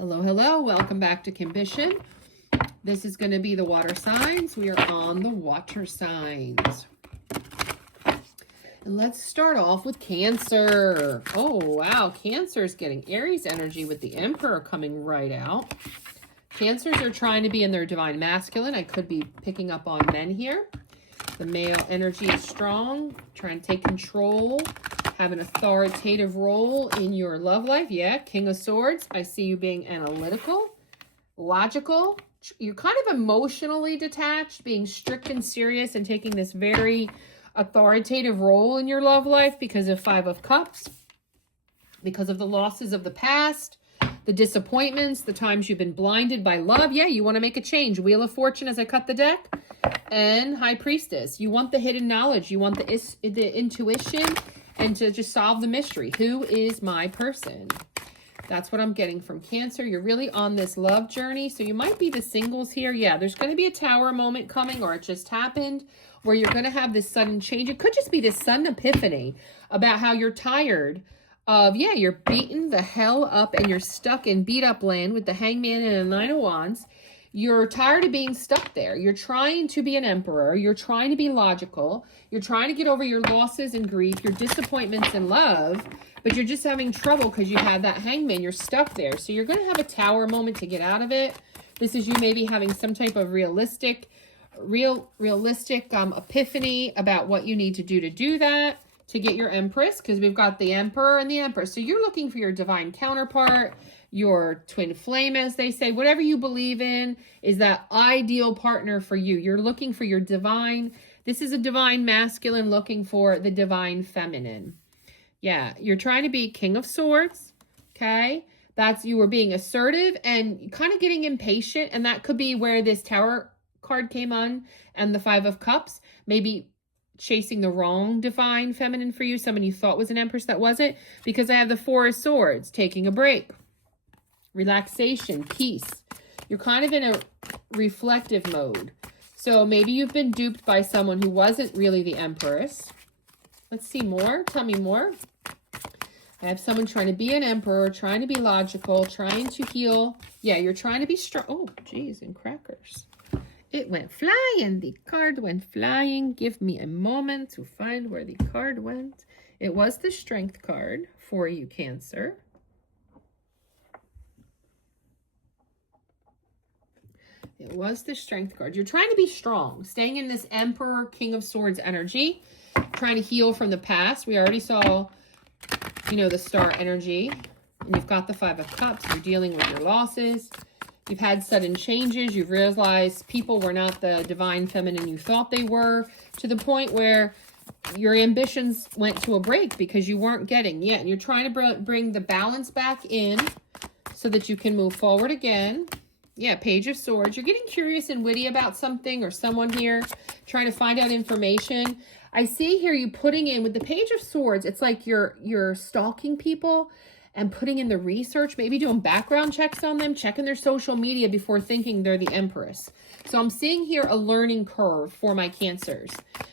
Hello, hello. Welcome back to Kimbition. This is going to be the water signs. We are on the water signs. And let's start off with Cancer. Oh, wow. Cancer is getting Aries energy with the Emperor coming right out. Cancers are trying to be in their divine masculine. I could be picking up on men here. The male energy is strong, trying to take control, have an authoritative role in your love life. Yeah, King of Swords. I see you being analytical, logical. You're kind of emotionally detached, being strict and serious and taking this very authoritative role in your love life because of Five of Cups, because of the losses of the past, the disappointments, the times you've been blinded by love. Yeah, you want to make a change. Wheel of Fortune as I cut the deck. And High Priestess. You want the hidden knowledge. You want the intuition and to just solve the mystery. Who is my person? That's what I'm getting from Cancer. You're really on this love journey. So you might be the singles here. Yeah, there's going to be a tower moment coming, or it just happened, where you're going to have this sudden change. It could just be this sudden epiphany about how you're tired of, yeah, you're beaten the hell up and you're stuck in beat up land with the Hangman and a Nine of Wands. You're tired of being stuck there. You're trying to be an emperor. You're trying to be logical. You're trying to get over your losses and grief, your disappointments in love, but you're just having trouble because you had that Hangman. You're stuck there. So you're going to have a tower moment to get out of it. This is you maybe having some type of realistic epiphany about what you need to do that to get your Empress, because we've got the Emperor and the Empress. So you're looking for your divine counterpart, your twin flame, as they say. Whatever you believe in is that ideal partner for you. You're looking for your divine. This is a divine masculine looking for the divine feminine. Yeah, you're trying to be King of Swords, okay? That's, you were being assertive and kind of getting impatient, and that could be where this Tower card came on and the Five of Cups. Maybe chasing the wrong divine feminine for you, someone you thought was an Empress that wasn't, because I have the Four of Swords, taking a break, relaxation, peace. You're kind of in a reflective mode. So maybe you've been duped by someone who wasn't really the Empress. Let's see more. Tell me more. I have someone trying to be an emperor, trying to be logical, trying to heal. Yeah, you're trying to be strong. Oh, geez, and crackers. It went flying. The card went flying. Give me a moment to find where the card went. It was the Strength card for you, Cancer. It was the Strength card. You're trying to be strong, staying in this Emperor, King of Swords energy, trying to heal from the past. We already saw, you know, the Star energy, and you've got the Five of Cups. You're dealing with your losses. You've had sudden changes. You've realized people were not the divine feminine you thought they were, to the point where your ambitions went to a break because you weren't getting yet. And you're trying to bring the balance back in so that you can move forward again. Yeah, Page of Swords. You're getting curious and witty about something or someone here, trying to find out information. I see here you putting in, with the Page of Swords, it's like you're stalking people and putting in the research, maybe doing background checks on them, checking their social media before thinking they're the Empress. So I'm seeing here a learning curve for my Cancers.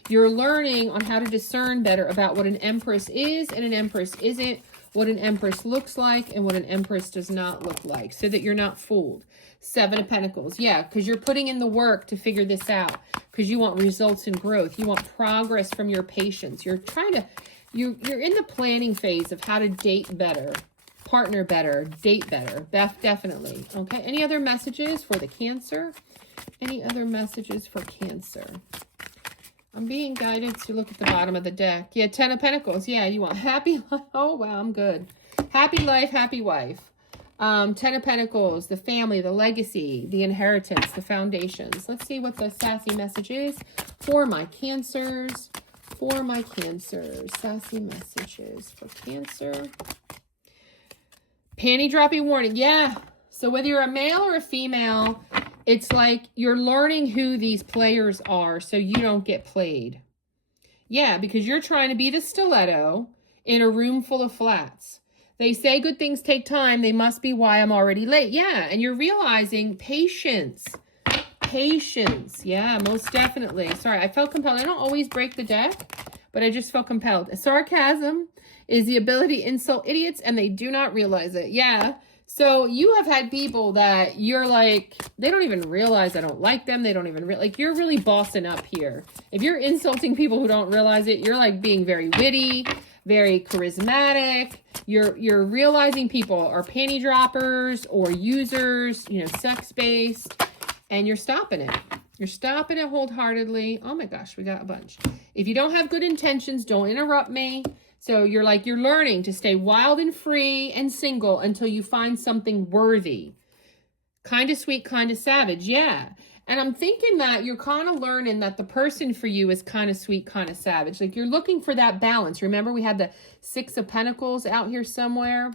You're learning on how to discern better about what an Empress is and an Empress isn't, what an Empress looks like and what an Empress does not look like, so that you're not fooled. Seven of Pentacles. Yeah, because you're putting in the work to figure this out, because you want results and growth. You want progress from your patience. You're trying to, you're in the planning phase of how to date better, partner better, date better. Definitely. Okay. Any other messages for the Cancer? Any other messages for Cancer? I'm being guided to look at the bottom of the deck. Yeah, Ten of Pentacles. Yeah, you want happy life. Oh, wow, I'm good. Happy life, happy wife. Ten of Pentacles, the family, the legacy, the inheritance, the foundations. Let's see what the sassy message is for my Cancers. For my Cancers. Sassy messages for Cancer. Panty dropping warning. Yeah. So whether you're a male or a female, it's like you're learning who these players are so you don't get played. Yeah, because you're trying to be the stiletto in a room full of flats. They say good things take time. They must be why I'm already late. Yeah, and you're realizing patience. Patience. Yeah, most definitely. Sorry, I felt compelled. I don't always break the deck, but I just felt compelled. Sarcasm is the ability to insult idiots, and they do not realize it. Yeah, So you have had people that you're like, they don't even realize I don't like them. They don't even like, you're really bossing up here. If you're insulting people who don't realize it, you're like being very witty, very charismatic. You're realizing people are panty droppers or users, you know, sex-based, and you're stopping it. You're stopping it wholeheartedly. Oh my gosh, we got a bunch. If you don't have good intentions, don't interrupt me. So you're learning to stay wild and free and single until you find something worthy. Kind of sweet, kind of savage. Yeah. And I'm thinking that you're kind of learning that the person for you is kind of sweet, kind of savage. Like you're looking for that balance. Remember we had the 6 of Pentacles out here somewhere?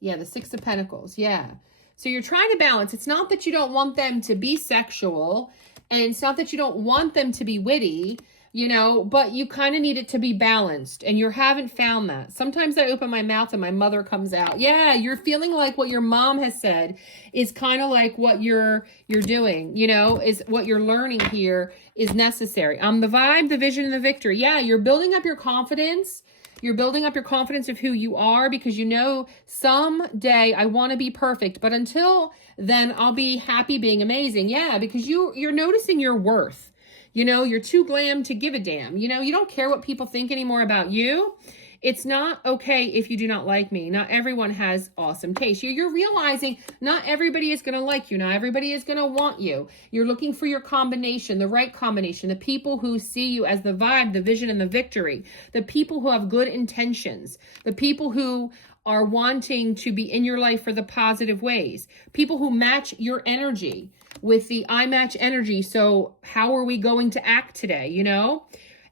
Yeah, the 6 of Pentacles. Yeah. So you're trying to balance. It's not that you don't want them to be sexual, and it's not that you don't want them to be witty, you know, but you kind of need it to be balanced, and you haven't found that. Sometimes I open my mouth and my mother comes out. Yeah, you're feeling like what your mom has said is kind of like what you're doing, you know, is what you're learning here is necessary. The vibe, the vision, and the victory. Yeah, you're building up your confidence. You're building up your confidence of who you are because you know someday I want to be perfect, but until then I'll be happy being amazing. Yeah, because you're noticing your worth. You know, you're too glam to give a damn. You know, you don't care what people think anymore about you. It's not okay if you do not like me. Not everyone has awesome taste. You're realizing not everybody is going to like you. Not everybody is going to want you. You're looking for your combination, the right combination, the people who see you as the vibe, the vision, and the victory, the people who have good intentions, the people who are wanting to be in your life for the positive ways, people who match your energy with the I match energy. So how are we going to act today, you know?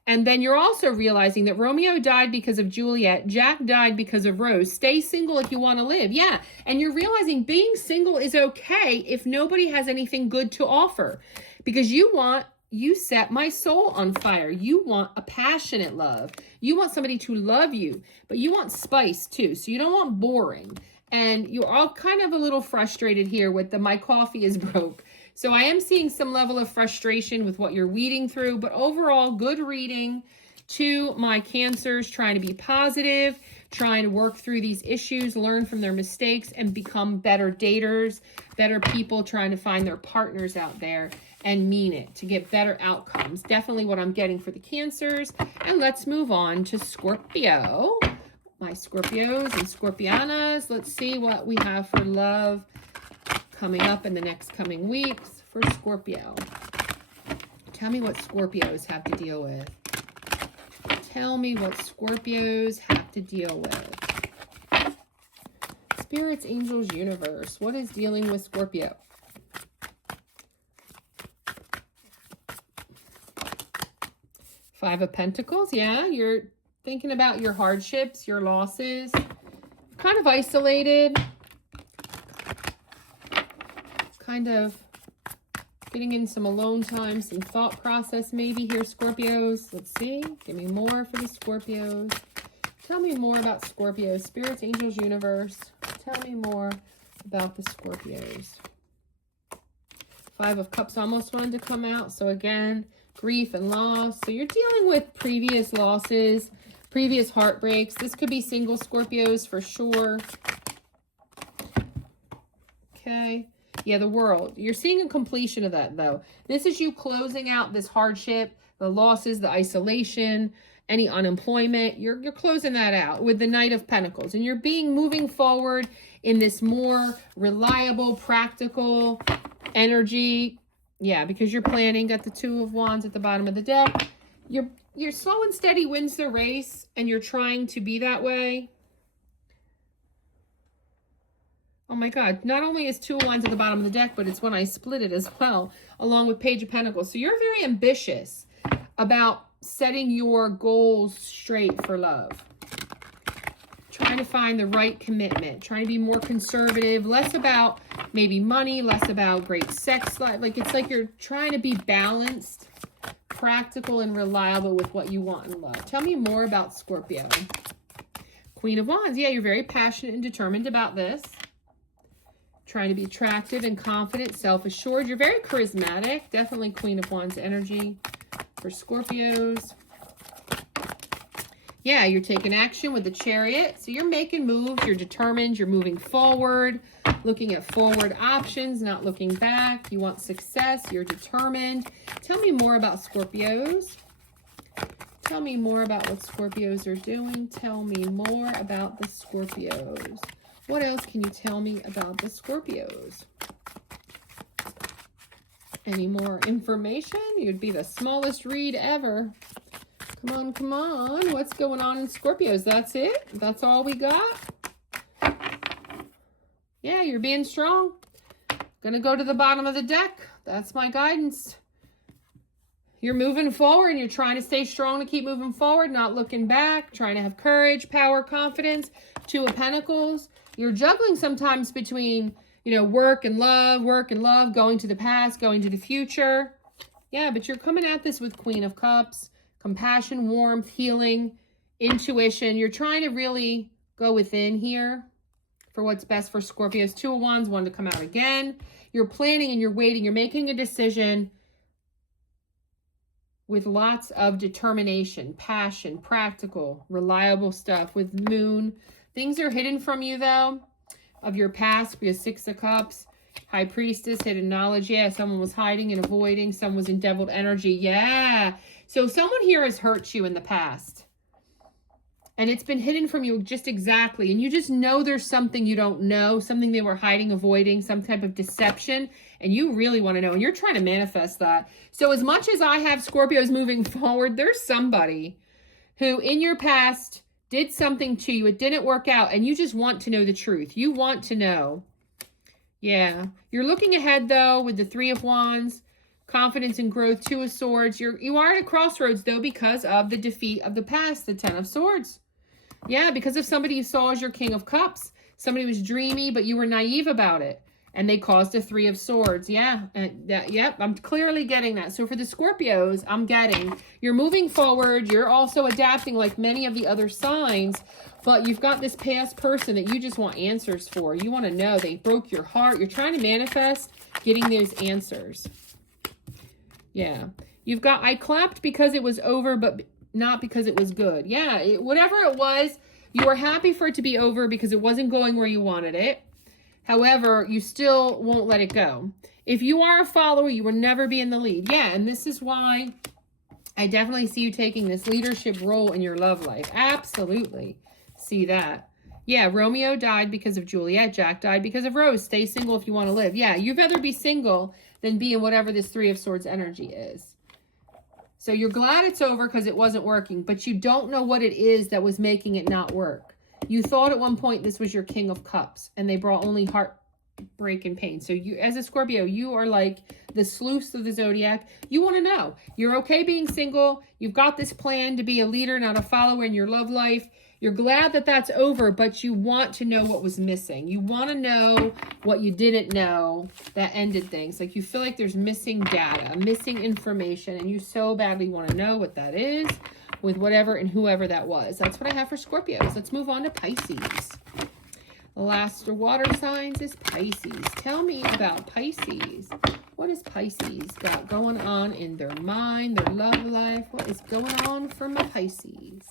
And then you're also realizing that Romeo died because of Juliet. Jack died because of Rose. Stay single if you want to live. Yeah. And you're realizing being single is okay if nobody has anything good to offer. Because you set my soul on fire. You want a passionate love. You want somebody to love you. But you want spice too. So you don't want boring. And you're all kind of a little frustrated here with the my coffee is broke. So I am seeing some level of frustration with what you're weeding through, but overall good reading to my Cancers, trying to be positive, trying to work through these issues, learn from their mistakes, and become better daters, better people, trying to find their partners out there and mean it to get better outcomes. Definitely what I'm getting for the Cancers. And let's move on to Scorpio. My Scorpios and Scorpianas. Let's see what we have for love coming up in the next coming weeks for Scorpio. Tell me what Scorpios have to deal with. Tell me what Scorpios have to deal with. Spirits, angels, universe. What is dealing with Scorpio? Five of Pentacles. Yeah, you're thinking about your hardships, your losses. Kind of isolated. Kind of getting in some alone time, some thought process maybe here, Scorpios. Let's see. Give me more for the Scorpios. Tell me more about Scorpios. Spirits, angels, universe. Tell me more about the Scorpios. Five of Cups almost wanted to come out. So again, grief and loss. So you're dealing with previous losses, previous heartbreaks. This could be single Scorpios for sure. Okay. Yeah, the World. You're seeing a completion of that, though. This is you closing out this hardship, the losses, the isolation, any unemployment. You're closing that out with the Knight of Pentacles. And you're moving forward in this more reliable, practical energy. Yeah, because you're planning. Got the Two of Wands at the bottom of the deck. You're slow and steady wins the race, and you're trying to be that way. Oh my God, not only is Two of Wands at the bottom of the deck, but it's when I split it as well, along with Page of Pentacles. So you're very ambitious about setting your goals straight for love. Trying to find the right commitment, trying to be more conservative, less about maybe money, less about great sex life. Like it's like you're trying to be balanced, practical, and reliable with what you want in love. Tell me more about Scorpio. Queen of Wands. Yeah, you're very passionate and determined about this. Trying to be attractive and confident, self-assured. You're very charismatic. Definitely Queen of Wands energy for Scorpios. Yeah, you're taking action with the Chariot. So you're making moves. You're determined. You're moving forward, looking at forward options, not looking back. You want success. You're determined. Tell me more about Scorpios. Tell me more about what Scorpios are doing. Tell me more about the Scorpios. What else can you tell me about the Scorpios? Any more information? You'd be the smallest read ever. Come on, come on. What's going on in Scorpios? That's it? That's all we got? Yeah, you're being strong. Gonna go to the bottom of the deck. That's my guidance. You're moving forward and you're trying to stay strong to keep moving forward, not looking back, trying to have courage, power, confidence. Two of Pentacles. You're juggling sometimes between, you know, work and love, going to the past, going to the future. Yeah, but you're coming at this with Queen of Cups. Compassion, warmth, healing, intuition. You're trying to really go within here for what's best for Scorpios. Two of Wands, one to come out again. You're planning and you're waiting. You're making a decision with lots of determination, passion, practical, reliable stuff. With Moon, things are hidden from you, though, of your past. We have Six of Cups. High Priestess, hidden knowledge. Yeah, someone was hiding and avoiding. Someone was in deviled energy. Yeah. So someone here has hurt you in the past. And it's been hidden from you just exactly. And you just know there's something you don't know. Something they were hiding, avoiding, some type of deception. And you really want to know. And you're trying to manifest that. So as much as I have Scorpios moving forward, there's somebody who in your past did something to you. It didn't work out. And you just want to know the truth. You want to know. Yeah. You're looking ahead, though, with the Three of Wands. Confidence and growth, Two of Swords. You are at a crossroads, though, because of the defeat of the past, the Ten of Swords. Yeah, because of somebody you saw as your King of Cups. Somebody was dreamy, but you were naive about it. And they caused a Three of Swords. Yeah, yep, I'm clearly getting that. So for the Scorpios, I'm getting, you're moving forward. You're also adapting like many of the other signs. But you've got this past person that you just want answers for. You want to know. They broke your heart. You're trying to manifest getting those answers. Yeah. You've got, I clapped because it was over, but not because it was good. Yeah. Whatever it was, you were happy for it to be over because it wasn't going where you wanted it. However, you still won't let it go. If you are a follower, you will never be in the lead. Yeah. And this is why I definitely see you taking this leadership role in your love life. Absolutely. See that. Yeah. Romeo died because of Juliet. Jack died because of Rose. Stay single if you want to live. Yeah. You'd rather be single than be in whatever this Three of Swords energy is. So you're glad it's over because it wasn't working, but you don't know what it is that was making it not work. You thought at one point this was your King of Cups and they brought only heartbreak and pain. So you, as a Scorpio, you are like the sleuths of the zodiac. You want to know. You're okay being single. You've got this plan to be a leader, not a follower in your love life. You're glad that that's over, but you want to know what was missing. You want to know what you didn't know that ended things. Like you feel like there's missing data, missing information, and you so badly want to know what that is with whatever and whoever that was. That's what I have for Scorpios. Let's move on to Pisces. The last water signs is Pisces. Tell me about Pisces. What is Pisces got going on in their mind, their love life? What is going on for my Pisces?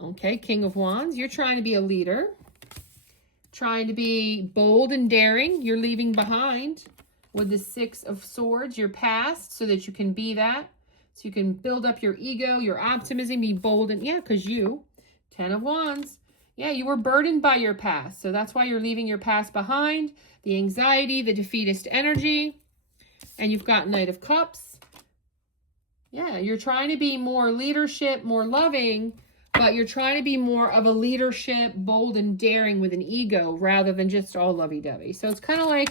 Okay, King of Wands. You're trying to be a leader. Trying to be bold and daring. You're leaving behind with the Six of Swords, your past, so that you can be that. So you can build up your ego, your optimism, be bold. And yeah, because you, Ten of Wands. Yeah, you were burdened by your past. So that's why you're leaving your past behind. The anxiety, the defeatist energy. And you've got Knight of Cups. Yeah, you're trying to be more leadership, more loving, but you're trying to be more of a leadership, bold and daring with an ego rather than just all lovey-dovey. So it's kind of like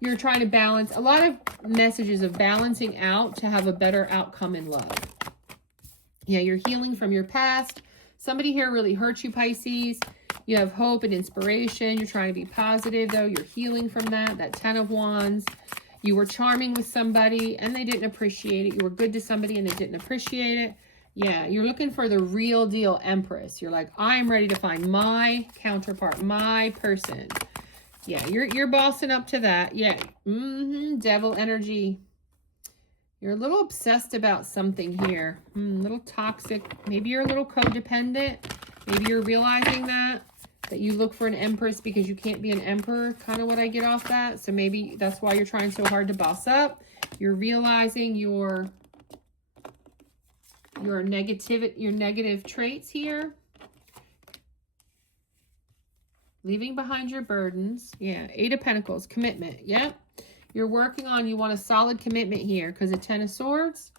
you're trying to balance a lot of messages of balancing out to have a better outcome in love. Yeah, you're healing from your past. Somebody here really hurt you, Pisces. You have hope and inspiration. You're trying to be positive, though. You're healing from that. That Ten of Wands. You were charming with somebody and they didn't appreciate it. You were good to somebody and they didn't appreciate it. Yeah, you're looking for the real deal Empress. You're like, I'm ready to find my counterpart, my person. Yeah, you're bossing up to that. Yeah, Devil energy. You're a little obsessed about something here. A little toxic. Maybe you're a little codependent. Maybe you're realizing that you look for an empress because you can't be an emperor. Kind of what I get off that. So maybe that's why you're trying so hard to boss up. You're realizing your negative traits here. Leaving behind your burdens. Yeah, 8 of Pentacles. Commitment. Yep. You're working on, you want a solid commitment here because of 10 of Swords.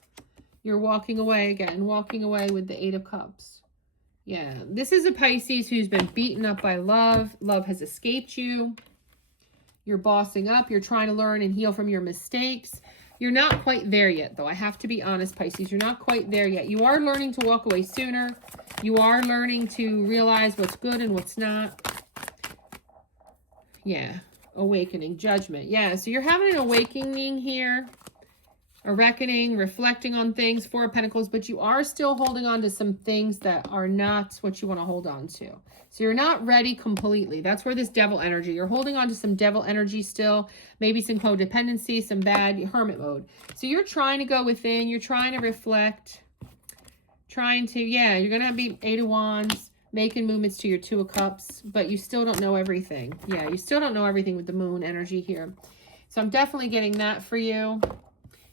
You're walking away again, walking away with the 8 of Cups. Yeah, this is a Pisces who's been beaten up by love. Love has escaped you. You're bossing up. You're trying to learn and heal from your mistakes. You're not quite there yet, though. I have to be honest, Pisces. You're not quite there yet. You are learning to walk away sooner. You are learning to realize what's good and what's not. Yeah. Awakening, judgment. Yeah, so you're having an awakening here, a reckoning, reflecting on things, 4 of Pentacles, but you are still holding on to some things that are not what you want to hold on to. So you're not ready completely. That's where this devil energy, you're holding on to some devil energy still, maybe some codependency, some bad hermit mode. So you're trying to go within, you're trying to reflect, trying to, yeah, you're going to be 8 of Wands, making movements to your 2 of Cups, but you still don't know everything. Yeah, you still don't know everything with the moon energy here. So I'm definitely getting that for you.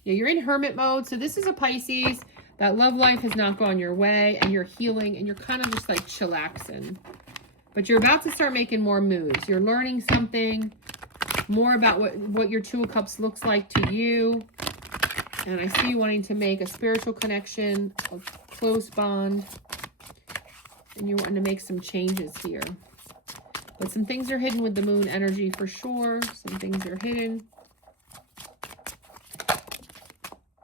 Yeah, you're in hermit mode. So this is a Pisces. That love life has not gone your way, and you're healing, and you're kind of just like chillaxing. But you're about to start making more moves. You're learning something more about what your 2 of Cups looks like to you. And I see you wanting to make a spiritual connection, a close bond. And you're wanting to make some changes here. But some things are hidden with the moon energy for sure. Some things are hidden.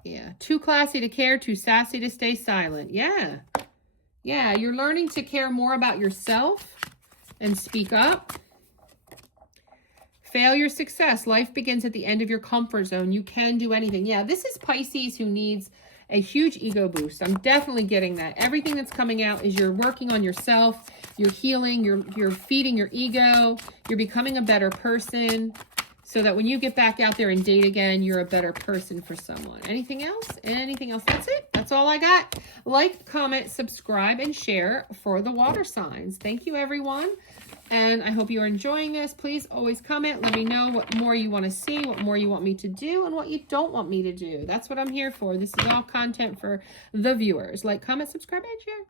Yeah. Too classy to care, too sassy to stay silent. Yeah. Yeah, you're learning to care more about yourself and speak up. Failure, success. Life begins at the end of your comfort zone. You can do anything. Yeah, this is Pisces who needs a huge ego boost. I'm definitely getting that. Everything that's coming out is you're working on yourself, you're healing, you're feeding your ego, you're becoming a better person so that when you get back out there and date again, you're a better person for someone. Anything else? Anything else? That's it. That's all I got. Like, comment, subscribe, and share for the water signs. Thank you, everyone. And I hope you're enjoying this. Please always comment. Let me know what more you want to see, what more you want me to do, and what you don't want me to do. That's what I'm here for. This is all content for the viewers. Like, comment, subscribe, and share.